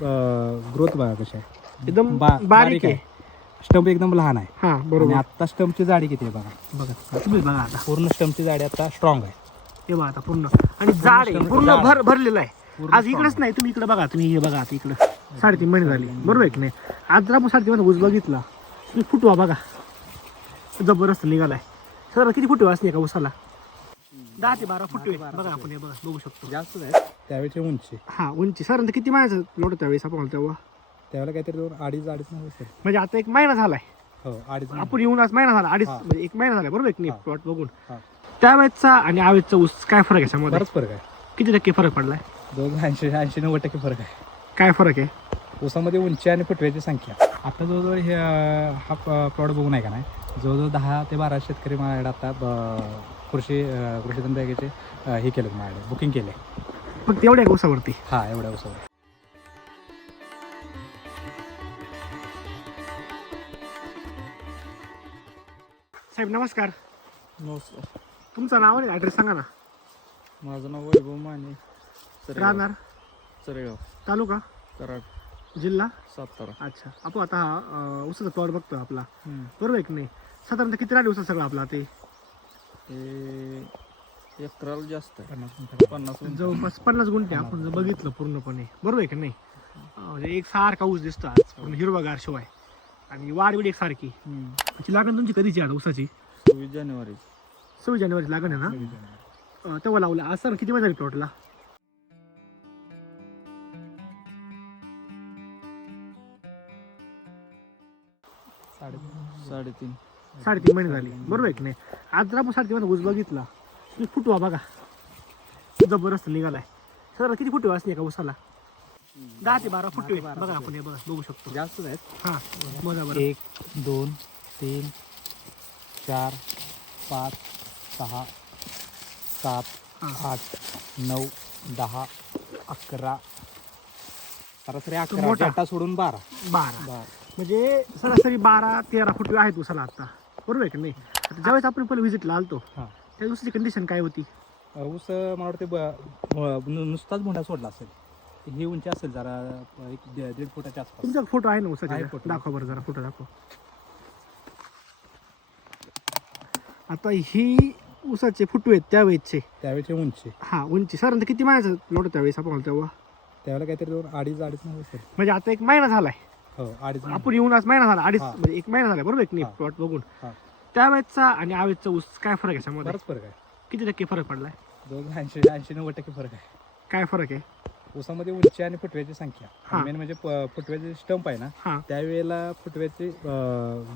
Growth बघा कशी आहे, एकदम बारीक बारीक आहे. स्टंप एकदम लहान आहे. हा आणि बरोबर. आता स्टंपची जाडी किती आहे बघा, बघा तुम्ही बघा आता, पूर्ण स्टंपची जाडी आता स्ट्रॉंग आहे. हे बघा आता पूर्ण आणि जाड आहे, पूर्ण भरलेलं आहे. पूर्ण आज इकडेच नाही, तुम्ही इकडे बघा, तुम्ही हे बघा आता इकडं 3.5 महिने झाली, बरोबर आहे की नाही. आज जर आपण 3.5 महिने ऊस बघितला, तुम्ही फुटवा बघा जबरदस्त निघालाय. सर किती फुटवा असणे का ऊसाला? 10 ते 12 फुटवे बघा, आपण हे बघा बघू शकतो. जास्त आहे त्यावेळेची उंची. हा उंची सर किती महिन्याचं लोट त्यावेळेस आपण तेव्हा, त्यावेळेला काहीतरी 2-2.5 नाही असेल. म्हणजे आता 1 महिना झालाय. हो 2.5. आपण येऊन आज महिना झाला, 2.5 हा. म्हणजे 1 महिना झाला, बरोबर आहे की नाही. हा. प्लॉट बघून हा. त्यावेळेसचा आणि आवेळेसचा ऊस काय फरक आहे याच्यामध्ये? बराच फरक आहे, किती टक्के फरक पडलाय? 80-90% फरक आहे. काय फरक आहे? ऊसामध्ये उंची आणि फुटव्याची संख्या. आता जवळजवळ हे हा प्लॉट बघून आहे का नाही, जवळजवळ 10 ते 12 शेतकरी माझ्याकडे आता कृषी बॅगेचे हे केलं, माझ्याकडे बुकिंग केले. फक्त एवढ्या का ऊसावरती? हा एवढ्या ऊसावर. साहेब नमस्कार, नमस्कार. तुमचं नाव आणि ॲड्रेस सांगा ना. माझं नाव वैभव माने, राहणार चरेगाव, तालुका कराड, जिल्हा सातारा. अच्छा. आपण आता हा ऊसाचा प्लॉट बघतो आपला, बरोबर आहे की नाही. साधारणतः किती राहिले ऊसा सगळं आपला? ते एकराला जास्त आहे, 50 जवळपास 50 गुंठे आपण जर बघितलं पूर्णपणे, बरोबर आहे की नाही. म्हणजे एक सारखा ऊस दिसतो आज, पूर्ण हिरवागार शिवाय, आणि वाढ एक सारखी. त्याची लागण तुमची कधीची आता ऊसाची? 26 जानेवारी. 26 जानेवारी लागण आहे ना, तेव्हा लावलं. आज सर किती महिना प्लॉटला? साडेतीन. 3.5 महिने झाली, बरोबर आहे की नाही. आज जर आपण 3.5 महिने ऊस बघितला, तुम्ही फुटवा बघा जबरदस्त निघालाय. सर किती फुटवा असणे का ऊसाला? 10 ते 12 फुटवे बघा, आपण हे बघा बघू शकतो. जास्त आहेत. हा बरोबर. 1 2 3 4 5 6 7 8 9 10 11 सरासरी 11 मोठा. डेटा सोडून 12. 12 म्हणजे सरासरी 12-13 फुटवे आहेत ऊसाला आता, बरोबर आहे की नाही. आता ज्यावेळेस आपण पहिलं व्हिजिटला आलतो, हां. त्या ऊसाची कंडिशन काय होती? ऊस मला वाटते नुसताच मोठा सोडला असेल, ही उंची असेल जरा 1-1.5 फुटाच्या आसपास. तुमचा फोटो आहे ना आहे ऊसाचा? photo. दाखवा बरं जरा, फोटो दाखवा. आता ही ऊसाचे फुटवे आहेत त्यावेळेसचे. त्यावेळेची उंची. हा उंची सर किती महिन्याचं लोट त्यावेळेस आपण तेव्हा? त्यावेळेला काहीतरी 2-2.5 नाही असेल. म्हणजे आता 1 महिना झालाय. हो 2.5. आपण येऊन आज महिना झाला, 2.5 हा. म्हणजे 1 महिना झाला, बरोबर आहे की नाही. हा. प्लॉट बघून हा. त्यावेळेसचा आणि आवेळेसचा ऊस काय फरक आहे याच्यामध्ये? बराच फरक आहे, किती टक्के फरक पडलाय? 80-90% फरक आहे. काय फरक आहे? ऊसामध्ये उंची आणि फुटव्याची संख्या. हा. मेन म्हणजे फुटव्याचे स्टंप आहे ना, हा त्यावेळेला फुटव्याची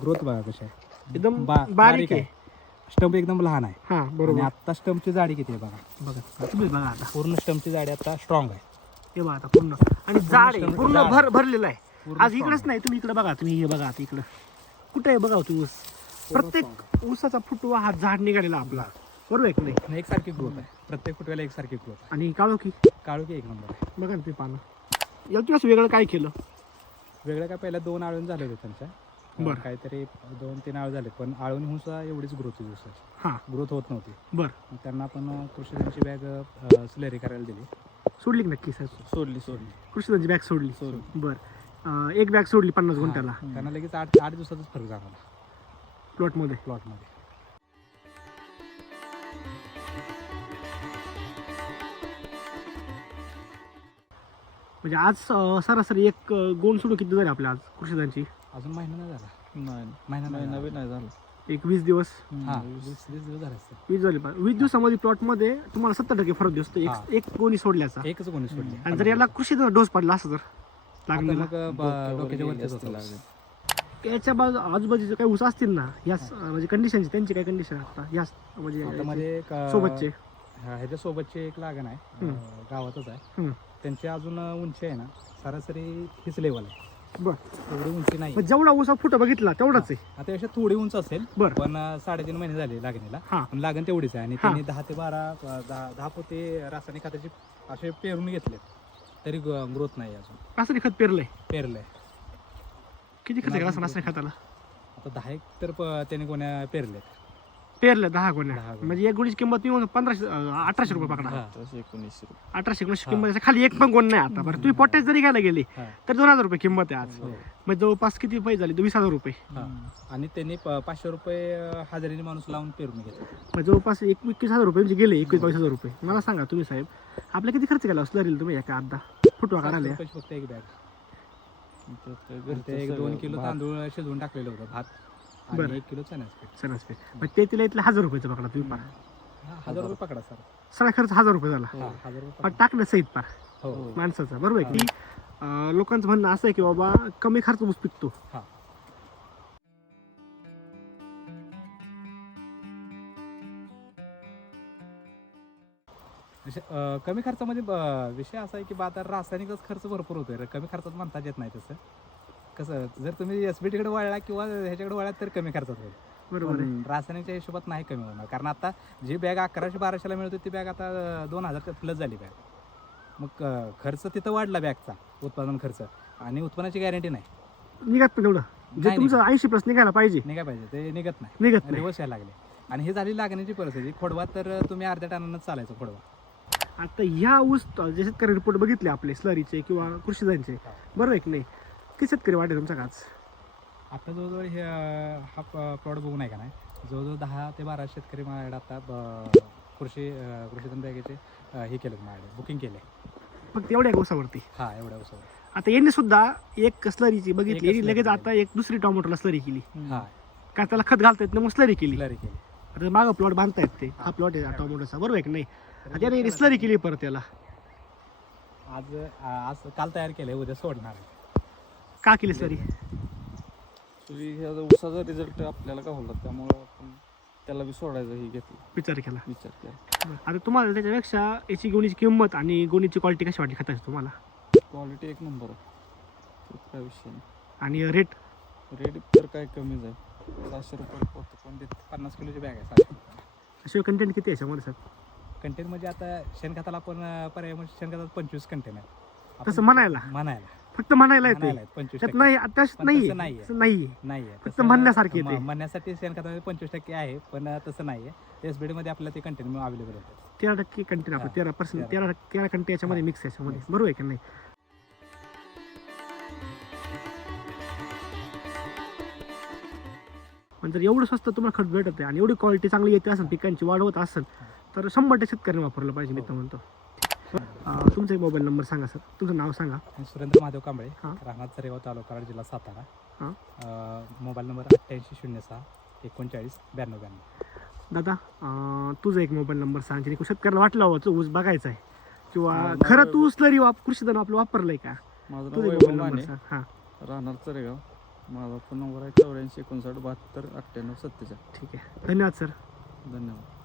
ग्रोथ बघा कशी आहे, एकदम बारीक बारीक आहे. स्टंप एकदम लहान आहे. हा आणि बरोबर. आता स्टंपची जाडी किती आहे बघा, बघा तुम्ही बघा आता, पूर्ण स्टंपची जाडी आता स्ट्रॉंग आहे. हे बघा आता पूर्ण आणि जाड आहे, पूर्ण जाड. भरलेलं आहे. पूर्ण आज strong इकडेच नाही, तुम्ही इकडे बघा, तुम्ही हे बघा आता इकडं कुठे आहे बघा तुम्ही ऊस. प्रत्येक ऊसाचा फुटवा हा झाड निघालेला आपला, बरोबर आहे की नाही. आणि एकसारखी ग्रोथ आहे, प्रत्येक फुटव्याला एकसारखी ग्रोथ आहे. आणि काळोखी काळोखी एक नंबर आहे. बघा ना तुम्ही पानं. याला तुम्ही असं वेगळं काय केलं? वेगळं काय, पहिल्या 2 आळून झाले होते त्यांच्या, बरं. काहीतरी 2-3 आळू झाले, पण आळून होऊन सुद्धा एवढीच ग्रोथ होती ऊसाची, हा ग्रोथ होत नव्हती. बरं. मग त्यांना आपण कृषीजनची बॅग स्लरी करायला दिली. सोडली की नक्की सर? सोडली. कृषीची बॅग सोडली. बरं. एक बॅग सोडली 50 गुंठ्याला त्यांना लगेच 8 दिवसातच फरक जाणवला प्लॉटमध्ये. प्लॉटमध्ये. म्हणजे आज सरासरी एक गोण सोडून किती झाली आपल्या आज कृषीदांची? अजून महिना नाही झाला. नाही महिना नाही नवी नाही झालं. एक 20 दिवस. हा 20 दिवस झाले असतील. 20 झाले. 20 दिवसामध्ये प्लॉटमध्ये तुम्हाला 70% फरक दिसतो हा. एक गोणी सोडल्याचा. एकच कोणी सोडली. आणि जर याला कृषी डोस पडला असं तर आता लागलेला, मग डोक्याच्या वरतीच होतं. याच्या आजूबाजूचे काही ऊस असतील ना या म्हणजे कंडिशनची, त्यांची काय कंडिशन आता या म्हणजे आता मध्ये एक, सोबतचे? ह्याच्या सोबतचे एक लागण आहे, गावातच आहे. हम्म. त्यांची अजून उंची आहे ना सरासरी हीच लेवल आहे, बरं. एवढी उंची नाही. मग जेवढा ऊसा फुटं बघितला तेवढाच आहे. आता याच्यात थोडी उंच असेल, बरं. पण 3.5 महिने झाले लागणीला. हा. पण लागण तेवढीच आहे. आणि हा. त्यांनी 10 ते 10 पोते रासायनिक खताचे असे पेरून घेतले, तरी ग्रोथ नाही अजून. रासायनिक खत पेरलंय? पेरलंय. किती खत आहे रासायनिक खताला? आता 10 एक तर त्याने कोण्या पेरले. पेरल्या 10 गोण्या 10 गोण्या. म्हणजे एक गोणीची किंमत मी 1800 रुपये पकडा. हा. 1819 रुपये. 1800 किंमत त्याच्या खाली एक पण गोण नाही आता. बरं तुम्ही पोटॅश जरी घ्यायला गेली हा. तर 2000 रुपये किंमत आहे आज. हो. म्हणजे जवळपास किती पैसे झाले 20,000 रुपये. हा. आणि त्यांनी 500 रुपये हजेरीने माणूस लावून पेरून घेतला. म्हणजे जवळपास 21,000 रुपये म्हणजे गेले 21,000 रुपये. मला सांगा तुम्ही साहेब आपला किती खर्च केला असला तुम्ही एका अर्धा फुटवा 700 काढायला? रुपयाची फक्त एक बॅग. त्यात ते घरचं 1-2 सगळं किलो भात. तांदूळ शिजवून टाकलेलं होतं भात बरं. आणि 1 किलो चण्याचं पीठ. सरासरी मग ते तिला इथले 1000 रुपयाचं पकडा तुम्ही पार. 1000 रुपये पकडा सर. सगळा खर्च 1000 रुपये झाला. हा, 1000 रुपये पण पकडा. टाकणं सहित पार हो. माणसाचा. बरोबर आहे की लोकांचं म्हणणं असं आहे की बाबा कमी खर्च ऊस पिकतो. हा. कमी खर्चामध्ये विषय असा आहे की बा आता रासायनिकच खर्च भरपूर होतोय रे. कमी खर्चात म्हणताच येत नाही तसं. कसं जर तुम्ही SBTकडे वळला किंवा ह्याच्याकडे वळला तर कमी खर्चात होईल. बरोबर आहे. पण रासायनिकच्या हिशोबात नाही कमी होणार. कारण आता जी बॅग 1100-1200ला मिळते ती बॅग आता 2000 प्लस झाली बॅग. मग खर्च तिथं वाढला बॅगचा उत्पादन खर्च आणि उत्पन्नाची गॅरंटी नाही. निघत नाही तेवढं जे नाही तुमचं 80+ निघायला पाहिजे निघाय पाहिजे ते निघत नाही. निघत नाही. रिवर्स यायला लागले आणि हे झाली लागण्याची परिस्थिती. खोडवा तर तुम्ही अर्ध्या टनानंच चालायचं खोडवा. आता ह्या ऊस जे शेतकरी रिपोर्ट बघितले आपले स्लरीचे किंवा कृषीजांचे बरोबर आहे की नाही किती शेतकरी वाटेल तुमचा काच? आता जवळजवळ हे हा प्रॉडक्ट बघून आहे का नाही जवळजवळ 10 ते 12 शेतकरी माझ्याकडे आता कृषी बॅगेचे हे केलं माझ्याकडे बुकिंग केले. फक्त एवढ्या ऊसावरती. हा एवढ्या उसावर. आता यांनी सुद्धा एक स्लरीची बघितली एकच यांनी लगेच slurry आता एक दुसरी टोमॅटोला स्लरी केली. हा का त्याला खत घालता येत नाही मग स्लरी केली. स्लरी केली. आता मागं प्लॉट बांधता येत ते हा प्लॉट आहे टोमॅटोचा बरोबर आहे की नाही. आता याने स्लरी केली परत त्याला. आज काल तयार केलंय उद्या सोडणार. का केली स्लरी? तुम्ही ह्या ऊसाचा रिझल्ट आपल्याला का होता त्यामुळं आपण त्याला बी सोडायचं हे घेतलं विचार केला. विचार केला. आता तुम्हाला त्याच्यापेक्षा याची गोणीची किंमत आणि गोणीची क्वालिटी कशी वाटली खताची तुम्हाला? क्वालिटी एक नंबर आहे. तो काय विषय नाही. आणि रेट? रेट तर काय कमीच आहे. 700 रुपये पोतं. पण ते 50 किलोची बॅग आहे 700 रुपये. अशी कंटेंट किती आहे याच्यामध्ये सर? कंटेन म्हणजे आता शेणखताला आपण पर्याय म्हणजे शेणखतात 25 कंटेन आहे. तसं म्हणायला फक्त म्हणायला येते म्हणायला 25% त्यात नाही त्याच्यात पण नाहीये तसं नाहीये. तसं नाहीये. नाहीये फक्त म्हणण्यासारखी येते. म्हणण्यासाठी शेणखतामध्ये 25% आहे पण तसं नाहीये. SBT मध्ये आपल्याला ते कंटेन अवेलेबल होतं. 13% कंटेंट आपलं हा, 13% 13. 13 कंटेंट याच्यामध्ये मिक्स आहे याच्यामध्ये बरोबर आहे की नाही? पण जर एवढं स्वस्त तुम्हाला खत भेटत आहे आणि एवढी क्वालिटी चांगली येते असेल पिकांची वाढ होत असेल तर 100% शेतकऱ्यांनी वापरलं पाहिजे मी तर म्हणतो. तुमचा मोबाईल नंबर सांगा सर. तुमचं नाव सांगा. मी सुरेंद्र महादेव कांबळे हा. राहणार चरेगाव तालुका कराड जिल्हा सातारा. हा. Mobile number 8806 39 92. दादा तुझा एक मोबाईल नंबर सांग जेणे शेतकऱ्याला वाटलं हवं ऊस बघायचा आहे किंवा माझं खरं नाव तू स्लरी कृषीधन आपलं वापरलंय का? माझं नाव तुझा वैभव मोबाईल नंबर माने. सांग. हां राहणार चरेगाव. माझा फोन नंबर आहे 84 59 72 98 77. ठीक आहे. धन्यवाद सर. धन्यवाद.